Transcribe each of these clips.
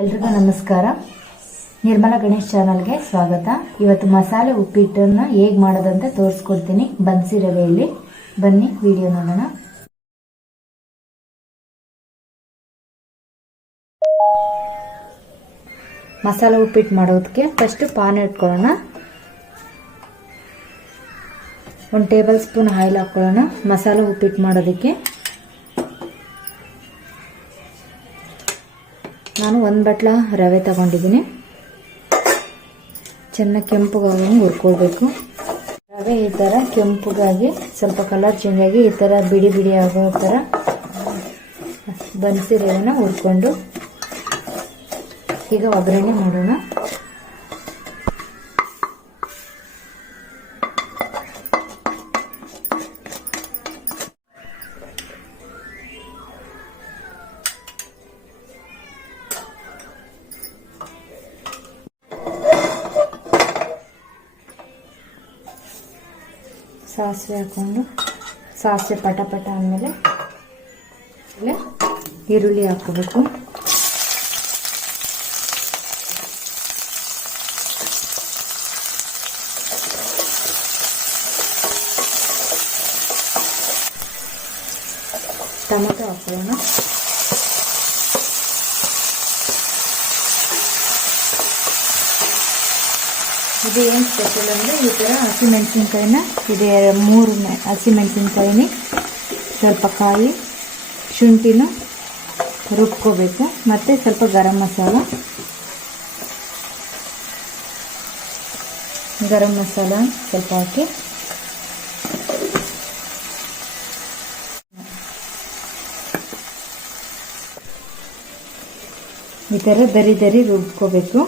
ಎಲ್ರಿಗೂ ನಮಸ್ಕಾರ. ನಿರ್ಮಲ ಗಣೇಶ್ ಚಾನಲ್ಗೆ ಸ್ವಾಗತ. ಇವತ್ತು ಮಸಾಲೆ ಉಪ್ಪಿಟ್ಟನ್ನ ಹೇಗೆ ಮಾಡೋದಂತ ತೋರಿಸ್ಕೊಡ್ತೀನಿ. ಬನ್ಸಿ ರವೆಯಲ್ಲಿ. ಬನ್ನಿ, ವಿಡಿಯೋ ನೋಡೋಣ. ಮಸಾಲೆ ಉಪ್ಪಿಟ್ಟು ಮಾಡೋದಕ್ಕೆ ಫಸ್ಟ್ ಪಾನ್ ಇಟ್ಕೊಳ್ಳೋಣ. ಒಂದು ಟೇಬಲ್ ಸ್ಪೂನ್ ಆಯಿಲ್ ಹಾಕ್ಕೊಳ್ಳೋಣ ಮಸಾಲೆ ಉಪ್ಪಿಟ್ಟು ಮಾಡೋದಕ್ಕೆ ನಾನು ಒಂದು ಬಟ್ಲ ರವೆ ತಗೊಂಡಿದ್ದೀನಿ. ಚೆನ್ನಾಗಿ ಕೆಂಪುಗಾಗಿ ಹುರ್ಕೊಳ್ಬೇಕು. ರವೆ ಈ ಥರ ಕೆಂಪುಗಾಗಿ, ಸ್ವಲ್ಪ ಕಲರ್ ಚೇಂಜ್ ಆಗಿ ಈ ಥರ ಬಿಡಿ ಬಿಡಿ ಆಗೋ ಥರ ಬನ್ಸಿ ರವೆನ ಹುರ್ಕೊಂಡು. ಈಗ ಒಗ್ಗರಣೆ ಮಾಡೋಣ. ಸಾಸಿವೆ ಹಾಕೊಂಡು ಸಾಸಿವೆ ಪಟ ಪಟ ಆದಮೇಲೆ ಆಮೇಲೆ ಈರುಳ್ಳಿ ಹಾಕೋಬೇಕು ಟೊಮೆಟೊ ಹಾಕೊಳ್ಳೋಣ ಇದು ಏನು ಸ್ಪೆಷಲ್ ಅಂದರೆ ಈ ಥರ ಹಸಿಮೆಣಸಿನ್ಕಾಯಿನ ಇದೆ ಮೂರು ಹಸಿಮೆಣಸಿನ್ಕಾಯಿನಿ ಸ್ವಲ್ಪ ಕಾಯಿ, ಶುಂಠಿನ ರುಬ್ಕೋಬೇಕು. ಮತ್ತು ಸ್ವಲ್ಪ ಗರಂ ಮಸಾಲ. ಗರಂ ಮಸಾಲ ಸ್ವಲ್ಪ ಹಾಕಿ. ಈ ಥರ ದರಿ ದರಿ ರುಬ್ಕೋಬೇಕು.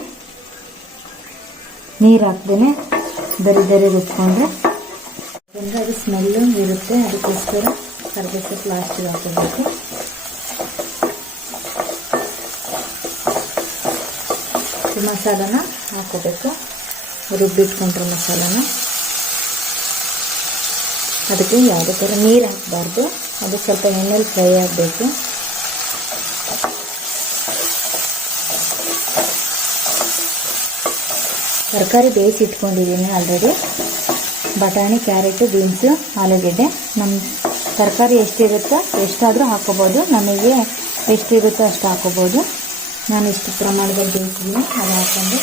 ನೀರು ಹಾಕ್ದೇನೆ ಬರಿ ಬೇರೆ ರುಬ್ಕೊಂಡ್ರೆ. ಯಾಕಂದರೆ ಅದು ಸ್ಮೆಲ್ಲು ಇರುತ್ತೆ, ಅದಕ್ಕೋಸ್ಕರ ಕರ್ಬೇಕು ಪ್ಲಾಸ್ಟಿಕ್ ಹಾಕೋಬೇಕು. ಮಸಾಲನ ಹಾಕೋಬೇಕು. ರುಬ್ಬಿಟ್ಕೊಂಡ್ರೆ ಮಸಾಲನ. ಅದಕ್ಕೆ ಯಾವುದೇ ಥರ ನೀರು ಹಾಕಬಾರ್ದು. ಅದು ಸ್ವಲ್ಪ ಎಣ್ಣೆಲಿ ಫ್ರೈ ಆಗಬೇಕು. ತರಕಾರಿ ಬೇಯಿಸಿ ಇಟ್ಕೊಂಡಿದ್ದೀನಿ ಆಲ್ರೆಡಿ ಬಟಾಣಿ, ಕ್ಯಾರೆಟು, ಬೀನ್ಸು, ಆಲೂಗೆಡ್ಡೆ. ನಮ್ಮ ತರಕಾರಿ ಎಷ್ಟಿರುತ್ತೋ ಎಷ್ಟಾದರೂ ಹಾಕೋಬೋದು. ನಮಗೆ ಎಷ್ಟಿರುತ್ತೋ ಅಷ್ಟು ಹಾಕೋಬೋದು. ನಾನು ಇಷ್ಟು ಪ್ರಮಾಣದಲ್ಲಿ ಬೇಯಿಸಿದ್ದೀನಿ. ಅದು ಹಾಕೊಂಡು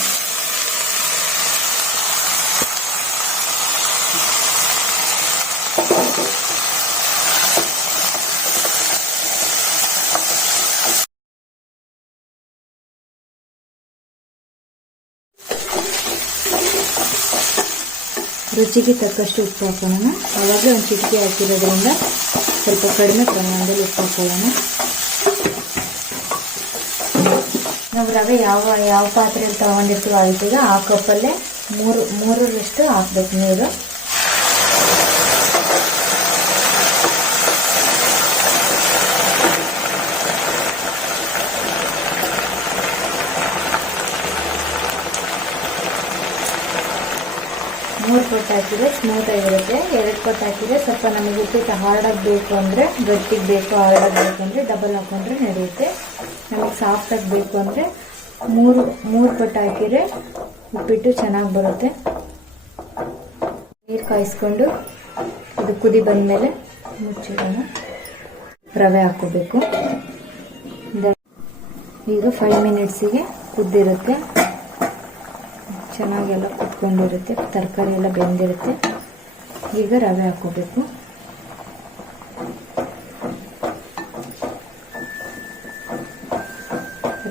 ರುಚಿಗೆ ತಕ್ಕಷ್ಟು ಉಪ್ಪು ಹಾಕೋಣ. ಆವಾಗಲೇ ಒಂದು ಚಿಟಿಕೆ ಹಾಕಿರೋದ್ರಿಂದ ಸ್ವಲ್ಪ ಕಡಿಮೆ ಪ್ರಮಾಣದಲ್ಲಿ ಉಪ್ಪು ಹಾಕೊಳ್ಳೋಣ. ನಾವು ರವೆ ಯಾವ ಯಾವ ಪಾತ್ರೆಯಲ್ಲಿ ತಗೊಂಡಿರ್ತೀವೋ ಆಯ್ತೀಗ ಆ ಕಪ್ಪಲ್ಲೇ ಮೂರು, ಮೂರರಷ್ಟು ಹಾಕ್ಬೇಕು ನೀರು. ಮೂರು ಹಾಕಿದರೆ ಹಾಕಿದ್ರೆ ಸ್ಮೂತ್ ಆಗಿರುತ್ತೆ. ಎರಡು ಕೊಟ್ಟು ಹಾಕಿದ್ರೆ ಸ್ವಲ್ಪ ನಮಗೆ ಉಪ್ಪಿಟ್ಟು ಹಾರ್ಡಾಗಿ ಬೇಕು ಅಂದರೆ ಗಟ್ಟಿಗೆ ಬೇಕು, ಹಾರ್ಡಾಗಿ ಬೇಕು ಅಂದರೆ ಡಬಲ್ ಹಾಕೊಂಡ್ರೆ ನಡೆಯುತ್ತೆ. ನಮಗೆ ಸಾಫ್ಟಾಗಿ ಬೇಕು ಅಂದರೆ ಮೂರು ಮೂರು ಪಟ್ಟು ಹಾಕಿದ್ರೆ ಉಪ್ಪಿಟ್ಟು ಚೆನ್ನಾಗಿ ಬರುತ್ತೆ. ನೀರು ಕಾಯಿಸ್ಕೊಂಡು ಇದು ಕುದಿ ಬಂದಮೇಲೆ ಮುಚ್ಚಿಡೋಣ. ರವೆ ಹಾಕೋಬೇಕು. ಈಗ ಫೈವ್ ಮಿನಿಟ್ಸಿಗೆ ಕುದ್ದಿರುತ್ತೆ. ಚೆನ್ನಾಗೆಲ್ಲ ಕುತ್ಕೊಂಡಿರುತ್ತೆ ತರಕಾರಿ ಎಲ್ಲ ಬೆಂದಿರುತ್ತೆ. ಈಗ ರವೆ ಹಾಕೋಬೇಕು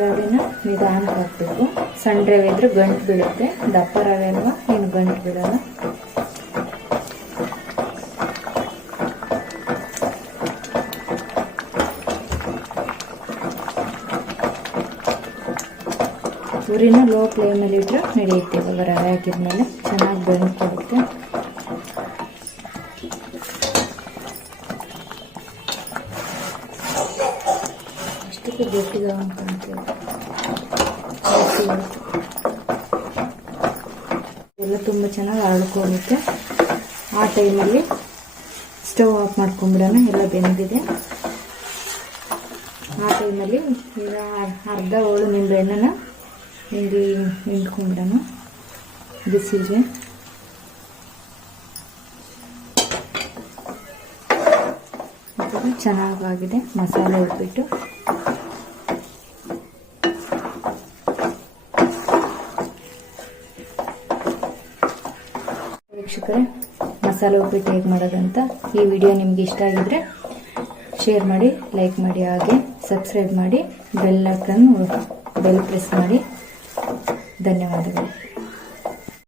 ರವೆನ ನಿಧಾನಕ್ಕೆ ಹಾಕಬೇಕು. ಸಣ್ಣ ರವೆ ಇದ್ರೆ ಗಂಟು ಬೀಳುತ್ತೆ. ದಪ್ಪ ರವೆ ಅಲ್ವಾ? ಏನು ಗಂಟು ಬೀಳಲ್ಲ. ಉರಿನ ಲೋ ಫ್ಲೇಮಲ್ಲಿ ಇಟ್ಟರೆ ನಡೆಯುತ್ತೆ ಇವಾಗ ರವೆ ಹಾಕಿದ್ಮೇಲೆ ಚೆನ್ನಾಗಿ ಬೆಂದು ಕೊಡುತ್ತೆ. ಅಷ್ಟಕ್ಕೆ ಗಟ್ಟಿಗೆ ಅಂತ. ಎಲ್ಲ ತುಂಬ ಚೆನ್ನಾಗಿ ಅರಳ್ಕೊಳುತ್ತೆ ಆ ಟೈಮಲ್ಲಿ ಸ್ಟವ್ ಆಫ್ ಮಾಡ್ಕೊಂಬಿಡೋಣ ಎಲ್ಲ ಬೆಂದಿದೆ. ಆ ಟೈಮಲ್ಲಿ ಈಗ ಅರ್ಧ ಹೋಳು ನಿಂಬೆಹಣ್ಣನ್ನ ಹಿಂಗೆ ಹಿಂಡ್ಕೊಂಡ್ಬಿಡೋಣ ಇದು ಚೆನ್ನಾಗಾಗಿದೆ. ಮಸಾಲೆ ಉಪ್ಪಿಟ್ಟು. ವೀಕ್ಷಕರೇ, ಮಸಾಲೆ ಉಪ್ಪಿಟ್ಟು ಹೇಗೆ ಮಾಡೋದಂತ ಈ ವಿಡಿಯೋ ನಿಮ್ಗೆ ಇಷ್ಟ ಆಗಿದ್ರೆ ಶೇರ್ ಮಾಡಿ, ಲೈಕ್ ಮಾಡಿ, ಹಾಗೆ ಸಬ್ಸ್ಕ್ರೈಬ್ ಮಾಡಿ, ಬೆಲ್ ಬೆಲ್ ಪ್ರೆಸ್ ಮಾಡಿ. ಧನ್ಯವಾದಗಳು